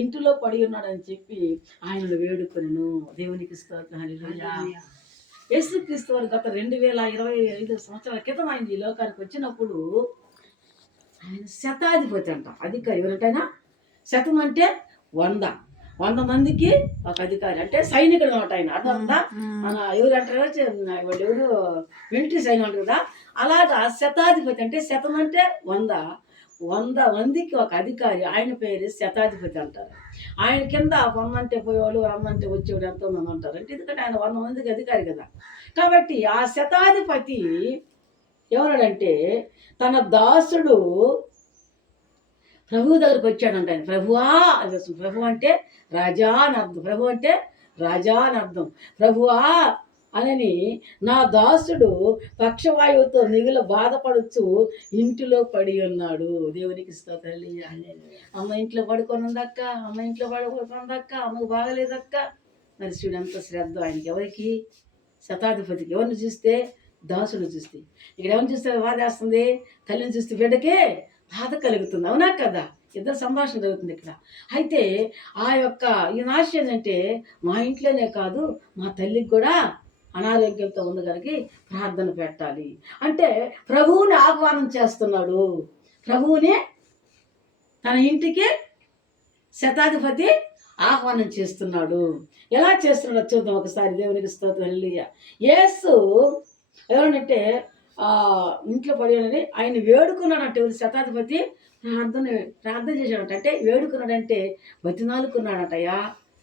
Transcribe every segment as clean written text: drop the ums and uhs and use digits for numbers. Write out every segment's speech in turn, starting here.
ఇంటిలో పడి ఉన్నాడని చెప్పి ఆయనను వేడుకొనెను. దేవునికి స్తోత్రం. హల్లెలూయా. యేసుక్రీస్తు వారు గత 2025 సంవత్సరాల క్రితం ఆయన ఈ లోకానికి వచ్చినప్పుడు ఆయన శతాధిపతి అంట, అధికారి. ఎవరికైనా శతం అంటే 100 మందికి ఒక అధికారి, అంటే సైనికుడు అనమాట ఆయన. అర్థంతా ఎవరు అంటారు, వాళ్ళు ఎవరు మిలిటరీ సైన్యం అంటారు కదా, అలాగా శతాధిపతి అంటే శతం అంటే 100 మందికి ఒక అధికారి. ఆయన పేరు శతాధిపతి అంటారు. ఆయన కింద 100 అంటే పోయేవాళ్ళు, 100 అంటే వచ్చేవాడు, ఎంతో మంది అంటారు. అంటే ఎందుకంటే ఆయన 100 మందికి అధికారి కదా. కాబట్టి ఆ శతాధిపతి ఎవరంటే తన దాసుడు ప్రభు దగ్గరికి వచ్చాడంట. ఆయన ప్రభువా, ప్రభు అంటే రాజా అని అర్థం. ప్రభు అంటే రాజా అని అర్థం. ప్రభువా అని నా దాసుడు పక్షవాయువుతో మిగులు బాధపడుచు ఇంటిలో పడి ఉన్నాడు. దేవునికి స్తోత్రం. అమ్మ ఇంట్లో పడుకోనుందక్క, అమ్మ ఇంట్లో పడుకోనుందక్క, అమ్మకు బాగలేదక్క. మరి చూడు ఎంత శ్రద్ధ ఆయనకి. ఎవరికి? శతాధిపతికి. ఎవరిని చూస్తే? దాసుడు చూస్తే. ఇక్కడ ఎవరిని చూస్తే బాధేస్తుంది? తల్లిని చూస్తే బిడ్డకే బాధ కలుగుతుంది. అవునా కదా? ఇద్దరు సంభాషణ జరుగుతుంది ఇక్కడ. అయితే ఆ యొక్క ఈ ఆశ ఏంటంటే మా ఇంట్లోనే కాదు, మా తల్లికి కూడా అనారోగ్యంతో ఉంది కనుక ప్రార్థన పెట్టాలి అంటే ప్రభువుని ఆహ్వానం చేస్తున్నాడు. ప్రభువుని తన ఇంటికి శతాధిపతి ఆహ్వానం చేస్తున్నాడు. ఎలా చేస్తున్నాడో చూద్దాం ఒకసారి. దేవునికి స్తోత్రం. హల్లెలూయా. యేసు ఎవరంటే ఇంట్లో పడి ఆయన వేడుకున్నాడంటే శతాధిపతి ప్రార్థన చేశాడంట. అంటే వేడుకున్నాడంటే బతినాలుకున్నాడటయ్యా,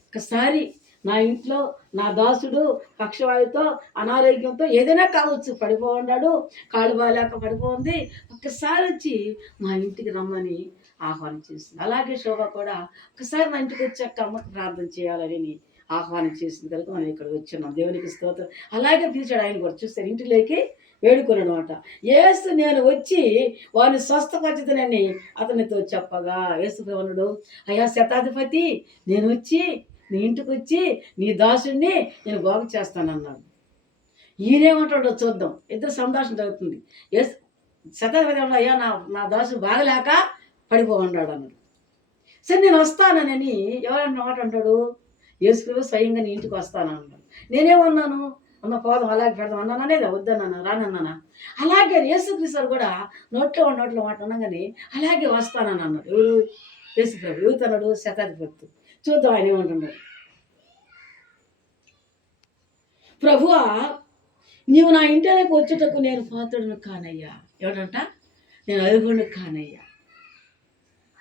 ఒకసారి నా ఇంట్లో నా దాసుడు పక్షవాయుతో అనారోగ్యంతో ఏదైనా కావచ్చు, పడిపోన్నాడు, కాళ్ళు బాగాలేక పడిపోయింది, ఒక్కసారి వచ్చి మా ఇంటికి రమ్మని ఆహ్వానం చేసింది. అలాగే శోభ కూడా ఒకసారి మా ఇంటికి వచ్చాక అమ్మకి ప్రార్థన చేయాలని ఆహ్వానం చేసింది కనుక మనం ఇక్కడికి వచ్చున్నాం. దేవునికి స్తోత్రం. అలాగే పిలిచాడు ఆయన కూడా. చూస్తే ఇంటిలోకి వేడుకున్నాడనమాట. యేసు నేను వచ్చి వారిని స్వస్థపరిచితనని అతనితో చెప్పగా యేసుప్రభుడు, అయ్యా శతాధిపతి, నేను వచ్చి నీ ఇంటికి వచ్చి నీ దాసుడిని నేను బాగు చేస్తానన్నాడు. ఈయనేమంటాడో చూద్దాం. ఇద్దరు సంభాషణ జరుగుతుంది. శతాధిపతి అన్నాడు, అయ్యా నా దాసుడు బాగలేక పడిపోన్నాడు అన్నాడు. సరే నేను వస్తానని ఎవరన్నా మాట అంటాడు? యేసుప్రభు స్వయంగా నీ ఇంటికి వస్తానన్నాడు. నేనేమన్నాను? అమ్మ పోదాం, అలాగే పెడదాం అన్నానా లేదా? వద్దన్నానా? రానన్నానా? అలాగే యేసుక్రీస్తు కూడా నోట్లో మాట అనగానే అలాగే వస్తానని అన్నాడు. ఎవరు? యేసుప్రభు. ఎవరుతున్నాడు? శతాధిపతి. చూద్దాం ఆయన ఏమంటున్నాడు. ప్రభువా, నీవు నా ఇంటిలోకి వచ్చేటకు నేను పాత్రుడును కానయ్యా. ఎవడంట? నేను అరుగును కానయ్యా,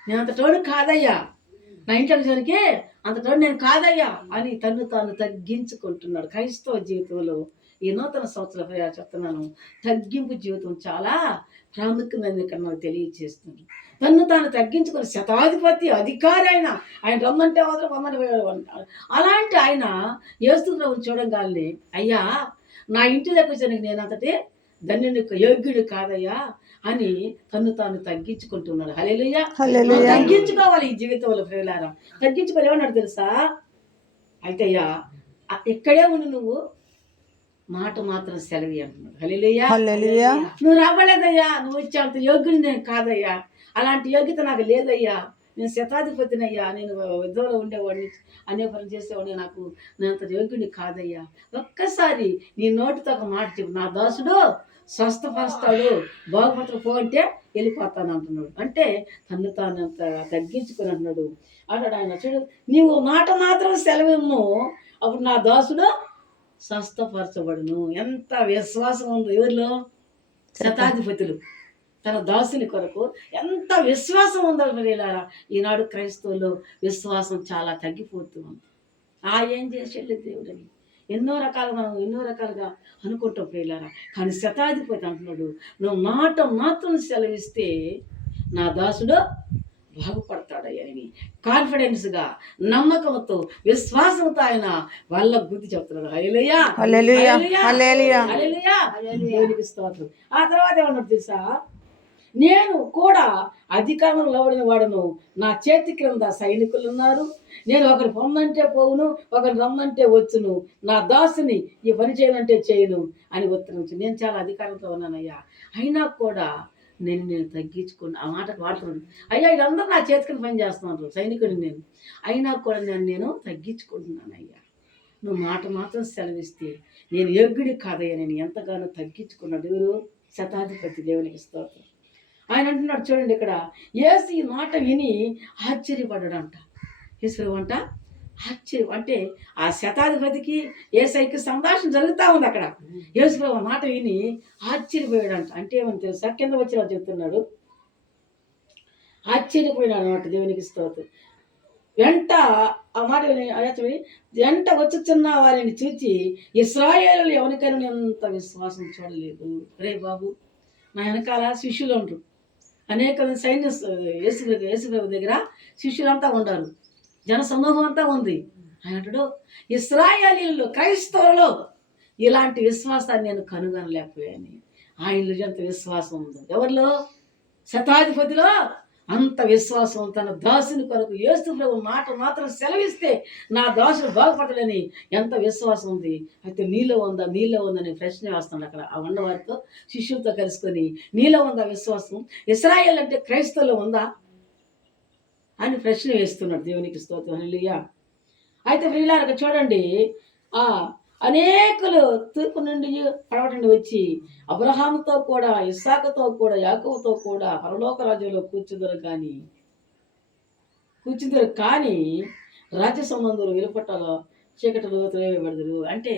నేను అంతటోడు కాదయ్యా, నా ఇంట్లోకి అంతటోడు నేను కాదయ్యా అని తను తాను తగ్గించుకుంటున్నాడు. క్రైస్తవ జీవితంలో ఈ నూతన సంవత్సర చెప్తున్నాను, తగ్గింపు జీవితం చాలా ప్రాముఖ్యమైనది ఇక్కడ నాకు తెలియజేస్తుంది. తను తాను తగ్గించుకుని శతాధిపతి అధికారి ఆయన రమ్మంటే మాత్రం రమ్మని అలాంటి ఆయన యేసు ప్రభువుని చూడంగానే, అయ్యా నా ఇంటిలోకి వచ్చానికి నేను అంతటి ధన్యుని యోగ్యుడు కాదయ్యా అని తను తాను తగ్గించుకుంటున్నాడు. హల్లెలూయా. తగ్గించుకోవాలి ఈ జీవితంలో ప్రియులారా. తగ్గించుకోవాలి. ఏమన్నాడు తెలుసా? అయితే అయ్యా ఇక్కడే ఉండి నువ్వు మాట మాత్రం సెలవి అంటున్నాడు. హల్లెలూయా. నువ్వు రాబలేదయ్యా, నువ్వు వచ్చే అంత యోగ్యుని నేను కాదయ్యా, అలాంటి యోగ్యత నాకు లేదయ్యా, నేను శతాధిపతినయ్యా, నేను యుద్ధంలో ఉండేవాడిని, అనే పని చేసేవాడిని, నేను అంత యోగ్యుని కాదయ్యా, ఒక్కసారి నీ నోటితో ఒక మాట చెప్పు, నా దాసుడు స్వస్థపరుస్తాడు, బాగుపత్ర పో అంటే వెళ్ళిపోతాను అంటున్నాడు. అంటే తను తాను అంత తగ్గించుకుని అంటున్నాడు. అంటాడు ఆయన. చూడు, నీవు మాట మాత్రం సెలవు, అప్పుడు నా దాసుడు స్వస్థపరచబడును. ఎంత విశ్వాసం ఉందో ఎవరిలో? శతాధిపతులు తన దాసుని కొరకు ఎంత విశ్వాసం ఉందో ప్రియులారా. ఈనాడు క్రైస్తవుల్లో విశ్వాసం చాలా తగ్గిపోతూ ఉంది. ఏం చేసేది దేవుడని ఎన్నో రకాలుగా అనుకుంటాం ప్రియులారా. కానీ శతాధిపతి అంటున్నాడు, నువ్వు మాట మాత్రం సెలవిస్తే నా దాసుడు బాగుపడతాడని కాన్ఫిడెన్స్గా, నమ్మకంతో, విశ్వాసంతో ఆయన వాళ్ళ బుద్ధి చెప్తున్నాడు. హల్లెలూయా. దేవునికి స్తోత్రం. ఆ తర్వాత ఏమన్నాడు తెలుసా? నేను కూడా అధికారం లోబడిన వాడును, నా చేతి క్రింద సైనికులు ఉన్నారు, నేను ఒకరు పొమ్మంటే పోవును, ఒకరు రమ్మంటే వచ్చును, నా దాసుని ఈ పని చేయనంటే చేయను అని ఉత్తరం. నేను చాలా అధికారంతో ఉన్నానయ్యా, అయినా కూడా నేను తగ్గించుకుని ఆ మాటకు వాడుతున్నాను. అయ్యా వీళ్ళందరూ నా చేతికి పని చేస్తున్నారు, సైనికుడిని నేను, అయినా కూడా నేను తగ్గించుకుంటున్నాను అయ్యా. నువ్వు మాట మాత్రం సెలవిస్తే నేను యోగ్యుడి కాదయ్యా. నేను ఎంతగానో తగ్గించుకున్నాడు ఎవరు? శతాధిపతి. దేవునికి స్తోత్రం. ఆయన అంటున్నాడు చూడండి ఇక్కడ, యేసు ఈ మాట విని ఆశ్చర్యపడ్డాడంట. యేసు అంట ఆశ్చర్యం అంటే ఆ శతాధిపతికి యేసయ్యకి సంభాషణ జరుగుతూ ఉంది అక్కడ. యేసు మాట విని ఆశ్చర్యపోయాడంట. అంటే ఏమని తెలుసా? కింద వచ్చిన చెప్తున్నాడు, ఆశ్చర్యపోయినాడు అనమాట. దేవునికి స్తోత్రం. వెంట ఆ మాట వెంట వచ్చుచున్న వారిని చూచి ఇశ్రాయేలు ఎవరికైనా ఎంత విశ్వాసం చూడలేదు. రే బాబు, నా వెనకాల శిష్యులు ఉండరు, అనేక సైన్య యేసుప్రభు దగ్గర శిష్యులంతా ఉండరు, జన సమూహం అంతా ఉంది. ఆయన అంటాడు, ఇశ్రాయేలీయుల్లో క్రైస్తవులలో ఇలాంటి విశ్వాసాన్ని నేను కనుగొనలేకపోయాను. ఆయనలో ఎంత విశ్వాసం ఉందో. ఎవరిలో? శతాధిపతిలో అంత విశ్వాసం. తన దాసుని కొరకు యేసు ప్రభు మాట మాత్రం సెలవిస్తే నా దాసుడు బాగుపడలేని ఎంత విశ్వాసం ఉంది. అయితే నీలో ఉందా అని ప్రశ్న వేస్తాడు అక్కడ. ఆ ఉన్నవారితో శిష్యులతో కలుసుకొని, నీలో ఉందా విశ్వాసం? ఇశ్రాయేల్ అంటే క్రైస్తవులో ఉందా అని ప్రశ్న వేస్తున్నాడు. దేవునికి స్తోత్రం. హల్లెలూయా. అయితే ప్రియులారా చూడండి, అనేకులు తూర్పు నుండి పడవ నుండి వచ్చి అబ్రహాముతో కూడా, ఇస్సాకుతో కూడా, యాకోబుతో కూడా పరలోక రాజ్యంలో కూర్చుందరు కానీ రాజ్య సంబంధులు వెలుపట్టలో చీకటిలో త్రోయబడదురు. అంటే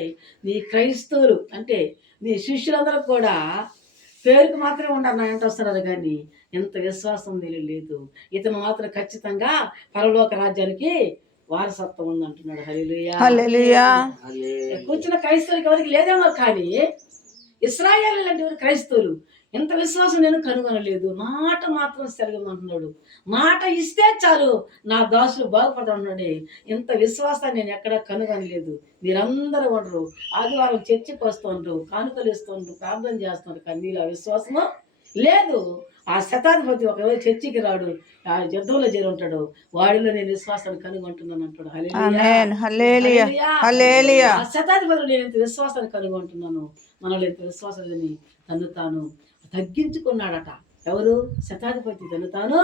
నీ క్రైస్తవులు అంటే నీ శిష్యులందరూ కూడా పేరుకు మాత్రమే ఉన్నారు, నా వెంట వస్తున్నారు, కానీ ఎంత విశ్వాసం లేదు. ఇతను మాత్రం ఖచ్చితంగా పరలోక రాజ్యానికి వారసత్వం ఉంది అంటున్నాడు. హల్లెలూయా, హల్లెలూయా. కూర్చున్న క్రైస్తవులకి ఎవరికి లేదేమో, కానీ ఇశ్రాయేలు లాంటి క్రైస్తవులు ఎంత విశ్వాసం నేను కనుగొనలేదు. మాట మాత్రం సెలగమంటున్నాడు. మాట ఇస్తే చాలు నా దాసులు బాగుపడుతున్నాడు. ఇంత విశ్వాసాన్ని నేను ఎక్కడా కనుగొనలేదు. మీరందరూ ఉండరు, ఆదివారం చర్చికి వస్తుండ్రు, కానుకలు ఇస్తుండ్రు, ప్రార్థన చేస్తున్నారు, కానీ నీలో విశ్వాసము లేదు. ఆ శతాధిపతి ఒకరోజు చర్చికి రాడు, ఆ యుద్ధంలో చేరి ఉంటాడు, వాడిలో నేను విశ్వాసాన్ని కనుగొంటున్నాను అంటాడు. హల్లెలూయా. ఆ శతాధిపతిలో నేను ఇంత విశ్వాసాన్ని కనుగొంటున్నాను. మనలో ఇంత విశ్వాసం లేని తను తాను తగ్గించుకున్నాడట. ఎవరు? శతాధిపతి. తను తాను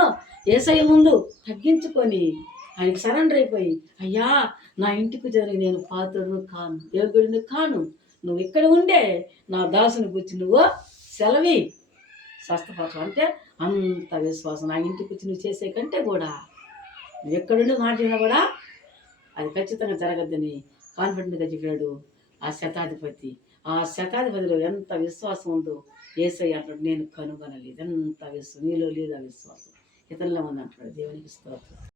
యేసయ్య ముందు తగ్గించుకొని ఆయనకి సరెండర్ అయిపోయి, అయ్యా నా ఇంటికి జరిగి నేను పాత్రుడును కాను, యోగ్యుడిని కాను, నువ్వు ఇక్కడ ఉండే నా దాసుని గురించి నువ్వు సెలవి స్వస్థపరచు అంటే అంత విశ్వాసం. నా ఇంటికి వచ్చి నువ్వు చేసే కంటే కూడా నువ్వు ఎక్కడుండి మాట్లాడినా కూడా అది ఖచ్చితంగా జరగద్దని కాన్ఫిడెంట్గా చెప్పాడు ఆ శతాధిపతి. ఆ శతాధిపతిలో ఎంత విశ్వాసం ఉందో యేసయ్య అంటాడు, నేను కనుగొనలేదు. ఎంత నీలో లేదు ఆ విశ్వాసం, ఇతరులో ఉంది అంటాడు. దేవునికి స్తోత్రం.